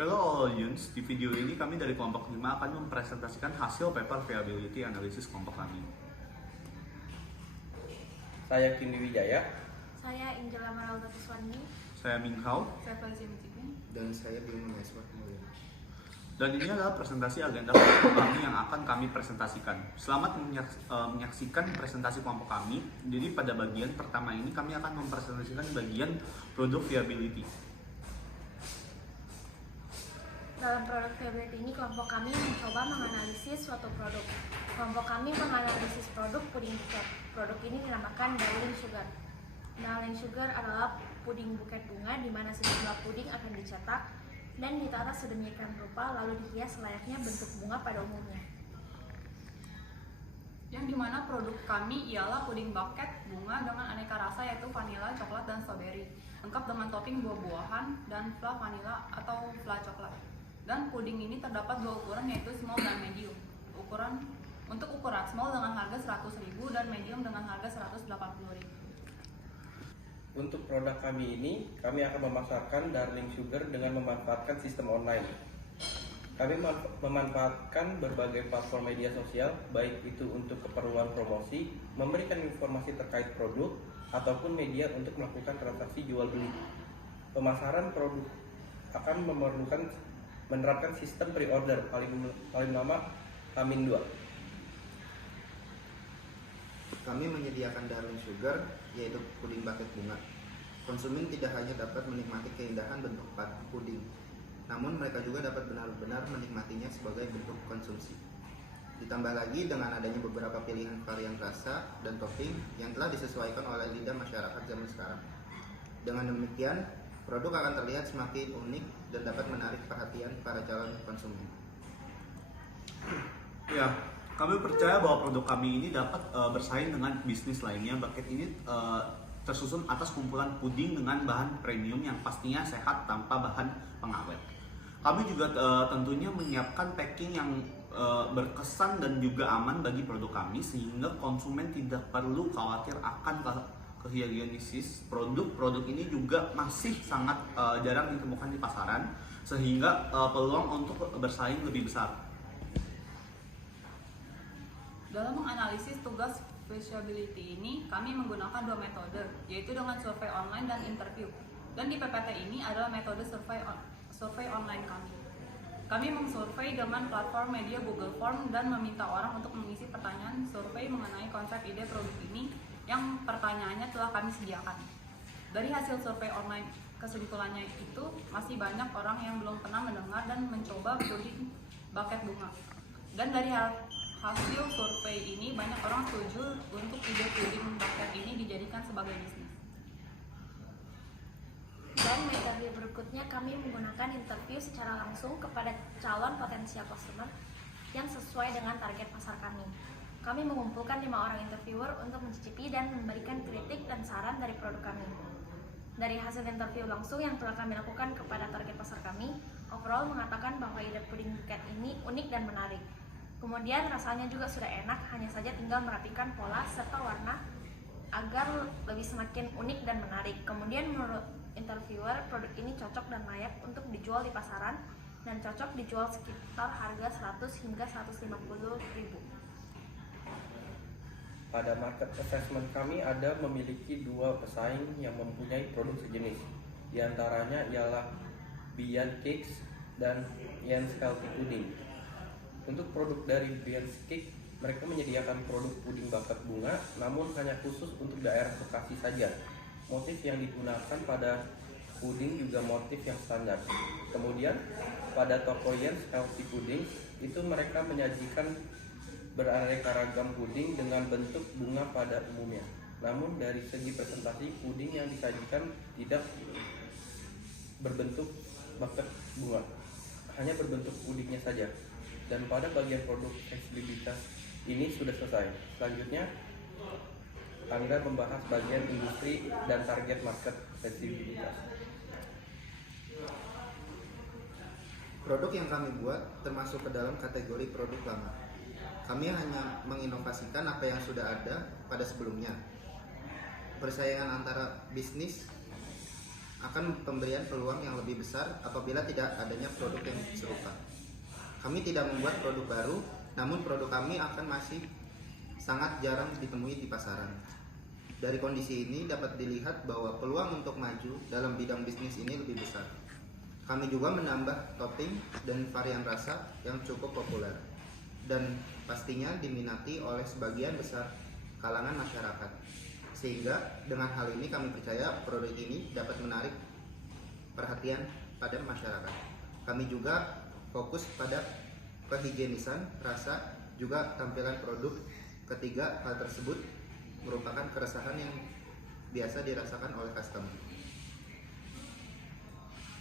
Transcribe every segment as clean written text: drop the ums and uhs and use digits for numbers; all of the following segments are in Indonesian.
Hello audience, di video ini kami dari kelompok 5 akan mempresentasikan hasil paper viability analysis kelompok kami. Saya Kindi Wijaya. Saya Angela Maralda Tiswani. Saya Minghao. Saya Felicia Mujibin. Dan saya Bima Meswar Mulya. Dan ini adalah presentasi agenda kelompok kami yang akan kami presentasikan. Selamat menyaksikan presentasi kelompok kami. Jadi pada bagian pertama ini kami akan mempresentasikan bagian product viability. Dalam produk viability ini, kelompok kami mencoba menganalisis suatu produk. Kelompok kami menganalisis produk puding buket. Produk ini dinamakan Darling Sugar. Darling Sugar adalah puding buket bunga di mana sejumlah puding akan dicetak dan ditata sedemikian rupa lalu dihias layaknya bentuk bunga pada umumnya. Yang dimana produk kami ialah puding buket bunga dengan aneka rasa yaitu vanila, coklat, dan strawberry, lengkap dengan topping buah-buahan dan fla vanila atau fla coklat. Dan puding ini terdapat dua ukuran yaitu small dan medium. Untuk ukuran small dengan harga 100.000 dan medium dengan harga 180.000. Untuk produk kami ini, kami akan memasarkan Darling Sugar dengan memanfaatkan sistem online. Kami memanfaatkan berbagai platform media sosial, baik itu untuk keperluan promosi, memberikan informasi terkait produk, ataupun media untuk melakukan transaksi jual beli. Pemasaran produk akan menerapkan sistem pre-order paling lama Hamin 2. Kami menyediakan Darling Sugar, yaitu puding buket bunga. Konsumen tidak hanya dapat menikmati keindahan bentuk puding, namun mereka juga dapat benar-benar menikmatinya sebagai bentuk konsumsi. Ditambah lagi dengan adanya beberapa pilihan varian rasa dan topping yang telah disesuaikan oleh lidah masyarakat zaman sekarang. Dengan demikian, produk akan terlihat semakin unik dan dapat menarik perhatian para calon konsumen. Ya, kami percaya bahwa produk kami ini dapat bersaing dengan bisnis lainnya. Bucket ini tersusun atas kumpulan puding dengan bahan premium yang pastinya sehat tanpa bahan pengawet. Kami juga tentunya menyiapkan packing yang berkesan dan juga aman bagi produk kami sehingga konsumen tidak perlu khawatir akan kehigienisis. Produk ini juga masih sangat jarang ditemukan di pasaran sehingga peluang untuk bersaing lebih besar. Dalam menganalisis tugas feasibility ini, kami menggunakan dua metode, yaitu dengan survei online dan interview. Dan di PPT ini adalah metode survei online kami. Kami mengsurvei dengan platform media Google Form dan meminta orang untuk mengisi pertanyaan survei mengenai konsep ide produk ini yang pertanyaannya telah kami sediakan. Dari hasil survei online, kesimpulannya itu masih banyak orang yang belum pernah mendengar dan mencoba puding buket bunga. Dan dari hasil survei ini banyak orang setuju untuk ide puding buket ini dijadikan sebagai bisnis. Dan metode berikutnya kami menggunakan interview secara langsung kepada calon potensial customer yang sesuai dengan target pasar kami. Kami mengumpulkan 5 orang interviewer untuk mencicipi dan memberikan kritik dan saran dari produk kami. Dari hasil interview langsung yang telah kami lakukan kepada target pasar kami, overall mengatakan bahwa ide puding buket ini unik dan menarik. Kemudian rasanya juga sudah enak, hanya saja tinggal merapikan pola serta warna agar lebih semakin unik dan menarik. Kemudian menurut interviewer, produk ini cocok dan layak untuk dijual di pasaran dan cocok dijual sekitar harga 100 hingga 150.000. Pada market assessment kami ada memiliki dua pesaing yang mempunyai produk sejenis. Di antaranya ialah Beyond Cakes dan Jens Healthy Pudding. Untuk produk dari Beyond Cake, mereka menyediakan produk puding buket bunga, namun hanya khusus untuk daerah Bekasi saja. Motif yang digunakan pada puding juga motif yang standar. Kemudian pada toko Jens Healthy Pudding itu mereka menyajikan beraneka ragam puding dengan bentuk bunga pada umumnya. Namun dari segi presentasi, puding yang disajikan tidak berbentuk buket bunga, hanya berbentuk pudingnya saja. Dan pada bagian produk fleksibilitas ini sudah selesai. Selanjutnya, Anda membahas bagian industri dan target market fleksibilitas. Produk yang kami buat termasuk ke dalam kategori produk lama. Kami hanya menginovasikan apa yang sudah ada pada sebelumnya. Persaingan antara bisnis akan pemberian peluang yang lebih besar apabila tidak adanya produk yang serupa. Kami tidak membuat produk baru, namun produk kami akan masih sangat jarang ditemui di pasaran. Dari kondisi ini dapat dilihat bahwa peluang untuk maju dalam bidang bisnis ini lebih besar. Kami juga menambah topping dan varian rasa yang cukup populer dan pastinya diminati oleh sebagian besar kalangan masyarakat. Sehingga dengan hal ini kami percaya produk ini dapat menarik perhatian pada masyarakat. Kami juga fokus pada kehigienisan, rasa, juga tampilan produk. Ketiga, hal tersebut merupakan keresahan yang biasa dirasakan oleh customer.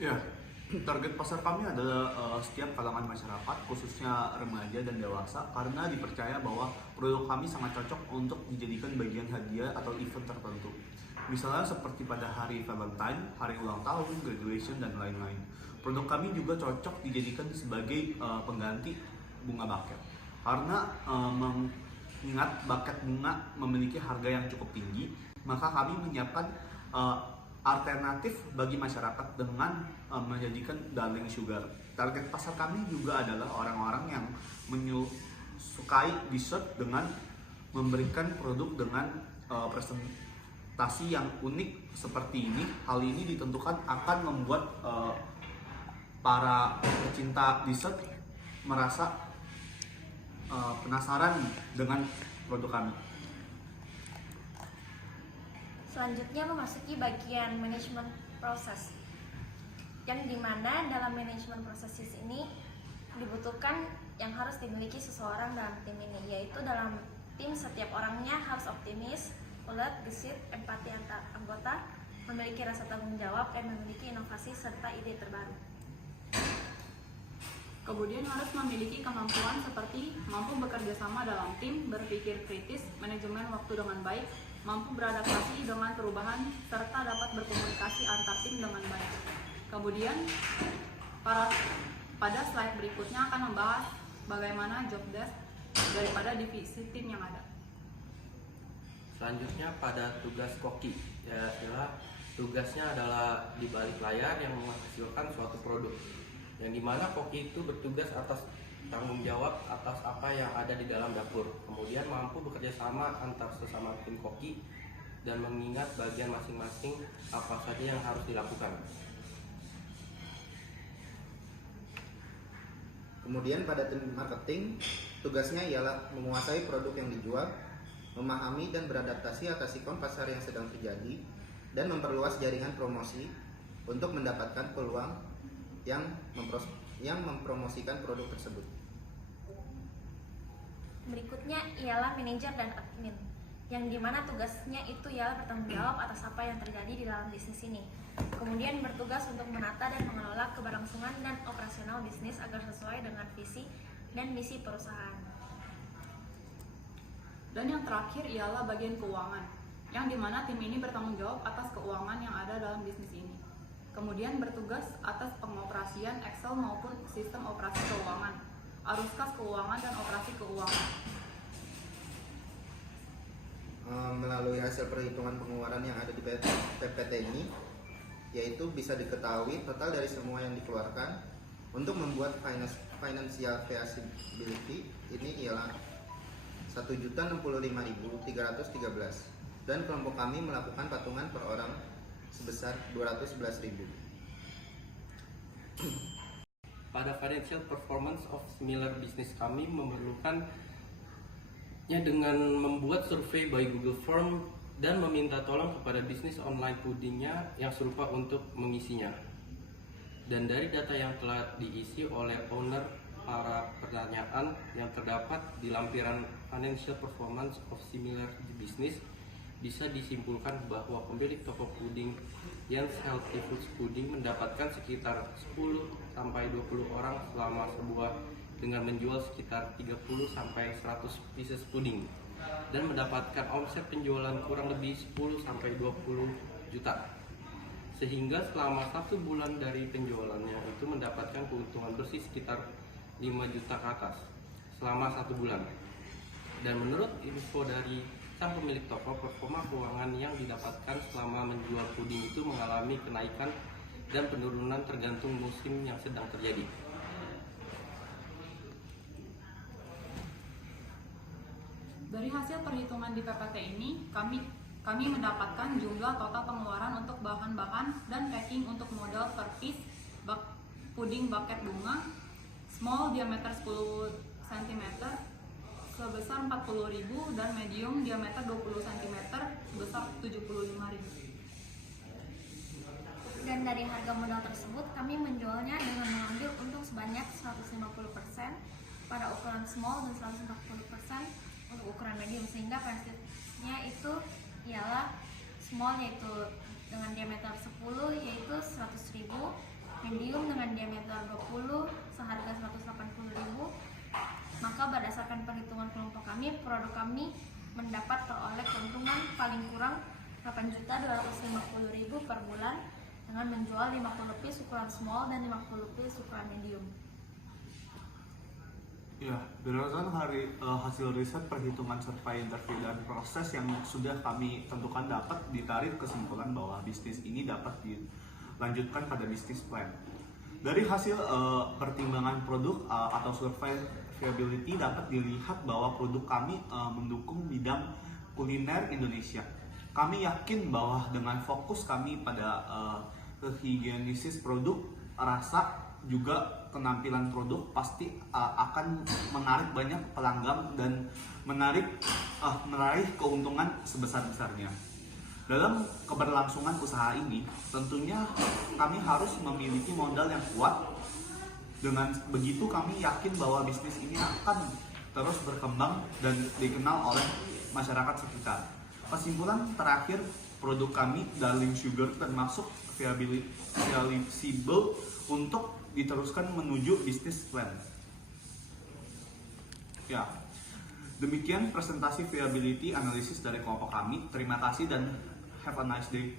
Ya, target pasar kami adalah setiap kalangan masyarakat, khususnya remaja dan dewasa, karena dipercaya bahwa produk kami sangat cocok untuk dijadikan bagian hadiah atau event tertentu. Misalnya seperti pada hari Valentine, hari ulang tahun, graduation, dan lain-lain. Produk kami juga cocok dijadikan sebagai pengganti bunga buket. Karena mengingat buket bunga memiliki harga yang cukup tinggi, maka kami menyiapkan alternatif bagi masyarakat dengan menjadikan darling sugar. Target pasar kami juga adalah orang-orang yang menyukai dessert dengan memberikan produk dengan presentasi yang unik seperti ini. Hal ini ditentukan akan membuat para pecinta dessert merasa penasaran dengan produk kami. Selanjutnya memasuki bagian manajemen proses, yang dimana dalam manajemen proses ini dibutuhkan yang harus dimiliki seseorang dalam tim ini, yaitu dalam tim setiap orangnya harus optimis, alert, gesit, empati antar anggota, memiliki rasa tanggung jawab, dan memiliki inovasi serta ide terbaru. Kemudian harus memiliki kemampuan seperti mampu bekerja sama dalam tim, berpikir kritis, manajemen waktu dengan baik, mampu beradaptasi dengan perubahan, serta dapat berkomunikasi antar tim dengan baik. Kemudian pada slide berikutnya akan membahas bagaimana job desk daripada divisi tim yang ada. Selanjutnya pada tugas koki, yaitu tugasnya adalah di balik layar yang menghasilkan suatu produk, yang dimana koki itu bertugas atas tanggung jawab atas apa yang ada di dalam dapur, kemudian mampu bekerja sama antar sesama tim koki dan mengingat bagian masing-masing apa saja yang harus dilakukan. Kemudian pada tim marketing, tugasnya ialah menguasai produk yang dijual, memahami dan beradaptasi atas sikon pasar yang sedang terjadi, dan memperluas jaringan promosi untuk mendapatkan peluang yang mempromosikan produk tersebut. Berikutnya ialah manajer dan admin, yang dimana tugasnya itu ialah bertanggung jawab atas apa yang terjadi di dalam bisnis ini. Kemudian bertugas untuk menata dan mengelola keberlangsungan dan operasional bisnis agar sesuai dengan visi dan misi perusahaan. Dan yang terakhir ialah bagian keuangan, yang dimana tim ini bertanggung jawab atas keuangan yang ada dalam bisnis ini. Kemudian bertugas atas pengoperasian Excel maupun sistem operasi keuangan, arus kas keuangan, dan operasi keuangan. Melalui hasil perhitungan pengeluaran yang ada di PPT ini, yaitu bisa diketahui total dari semua yang dikeluarkan untuk membuat financial feasibility ini ialah 1.065.313, dan kelompok kami melakukan patungan per orang sebesar 211.000. Pada financial performance of similar business kami memerlukannya dengan membuat survei by Google Form dan meminta tolong kepada bisnis online pudingnya yang serupa untuk mengisinya. Dan dari data yang telah diisi oleh owner, para pertanyaan yang terdapat di lampiran financial performance of similar business, bisa disimpulkan bahwa pemilik toko puding Yen's Healthy Foods Puding mendapatkan sekitar 10-20 orang selama sebuah dengan menjual sekitar 30-100 pieces puding dan mendapatkan omset penjualan kurang lebih 10-20 juta, sehingga selama 1 bulan dari penjualannya itu mendapatkan keuntungan bersih sekitar 5 juta ke atas selama 1 bulan. Dan menurut info dari Sang pemilik toko, performa keuangan yang didapatkan selama menjual puding itu mengalami kenaikan dan penurunan tergantung musim yang sedang terjadi. Dari hasil perhitungan di PPT ini, kami mendapatkan jumlah total pengeluaran untuk bahan-bahan dan packing untuk modal per piece puding bucket bunga small diameter 10 cm sebesar 40.000 dan medium diameter 20 cm sebesar 75.000. Dan dari harga modal tersebut, kami menjualnya dengan mengambil untung sebanyak 150% pada ukuran small dan 140% untuk ukuran medium, sehingga price-nya itu ialah small yaitu dengan diameter 10 yaitu 100.000, medium dengan diameter 20 seharga 180.000. Maka berdasarkan perhitungan kelompok kami, produk kami mendapat peroleh keuntungan paling kurang 8.250.000 per bulan dengan menjual 50 piece ukuran small dan 50 piece ukuran medium. Ya, berdasarkan hasil riset, perhitungan, survei, interview, dan proses yang sudah kami tentukan dapat ditarik kesimpulan bahwa bisnis ini dapat dilanjutkan pada bisnis plan. Dari hasil pertimbangan produk atau survei viability dapat dilihat bahwa produk kami mendukung bidang kuliner Indonesia. Kami yakin bahwa dengan fokus kami pada kehigienisis produk, rasa, juga penampilan produk pasti akan menarik banyak pelanggan dan meraih keuntungan sebesar-besarnya. Dalam keberlangsungan usaha ini, tentunya kami harus memiliki modal yang kuat. Dengan begitu kami yakin bahwa bisnis ini akan terus berkembang dan dikenal oleh masyarakat sekitar. Kesimpulan terakhir, produk kami Darling Sugar termasuk viable untuk diteruskan menuju bisnis plan. Ya, demikian presentasi viability analisis dari kelompok kami. Terima kasih dan have a nice day.